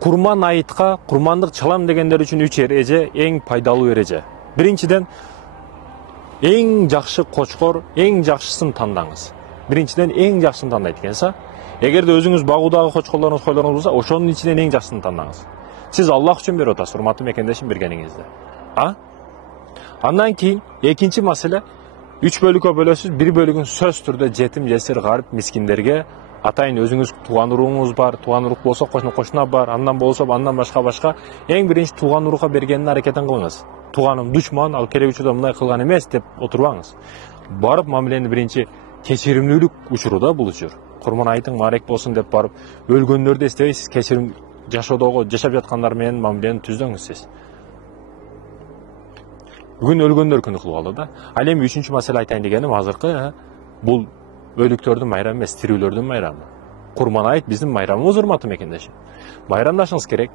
Курман айтқа, курмандык чалам дегендер үчүн 3 эреже эң пайдалуу эреже. Биринчиден, эң жакшы кочкор, эң жакшысын тандаңыз. Биринчиден эң жакшысын тандайт экенсиз. Эгерде өзүңүз багуудагы кочкорлоруңуз, койлоруңуз болсо, ошонун ичинен эң жакшысын тандаңыз. Сиз Аллах үчүн берип атасыз, урматтуу мекендешим, бергениңизде. Андан кийин экинчи маселе, 3 бөлүккө бөлөсүз, 1 бөлүгүн сөз түрдө жетим, жесир, гарип, мискиндерге, атайын өзүңүз тууган уруңуз бар, тууган урук болсо кошуна бар, андан болсо андан башка эң биринчи тууган урукка бергенин аракетин кылыңыз. Тууганым душман, ал керек учурда мындай кылган эмес деп отурбаңыз. Барып мамилени биринчи кечиримдүүлүк учуруда бул учур. Курман айтың маарек болсун деп барып өлгөндөрдү эстебейсиз, кечирим жашоодогу жашап жаткандар менен мамилени түздөңүз сиз. Бүгүн өлгөндөр күнү кылгалы да. Ал эми үчүнчү маселе айтайын дегеним азыркы бул өлүктөрдүн майрамы эмес, тирүүлөрдүн майрамы. Курман айт биздин майрамыбыз, урматтуу мекендешим. Майрамдашыңыз керек.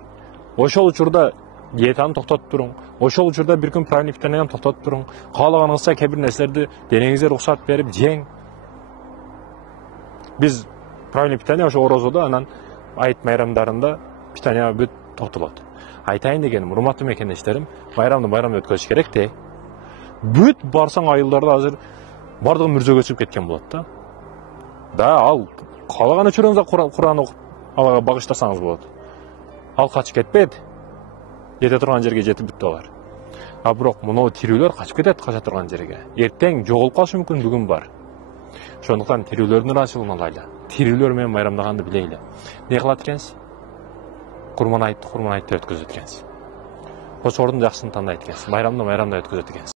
Ошол учурда диетаны токтотуп туруң. Ошол учурда бир күн правильный питанияны токтотуп туруң. Каалаганыңызча кээ бир нерселерди денеңизге уруксат берип жең. Биз правильный питание ошо орозодо, анан айт майрамдарында питания бүт токтолот. Айтайын дегеним, урматтуу мекендештерим, майрамды өткөзүш керек де. Бүт барсаң айылдарда азыр бардыгы мүрзөгө чыгып кеткен болот да. Да, ал каалаган учуруңузда Куран окуп, Аллага багыштасаңыз болот. Ал качып кетпейт. Жете турган жерге жетип бүттү алар. Бирок мынау тирүүлөр качып кетет кача турган жерге. Эртең жоголуп калышы мүмкүн, бүгүн бар. Ошондуктан тирүүлөрдүн ачылын алайлы. Тирүүлөр менен майрамдаганды билейли. Не кылат экенсиз? Курман айтты өткөзөт экенсиз. Кочкордун жакшысын тандайт экенсиз. Майрамды өткөзөт экенсиз.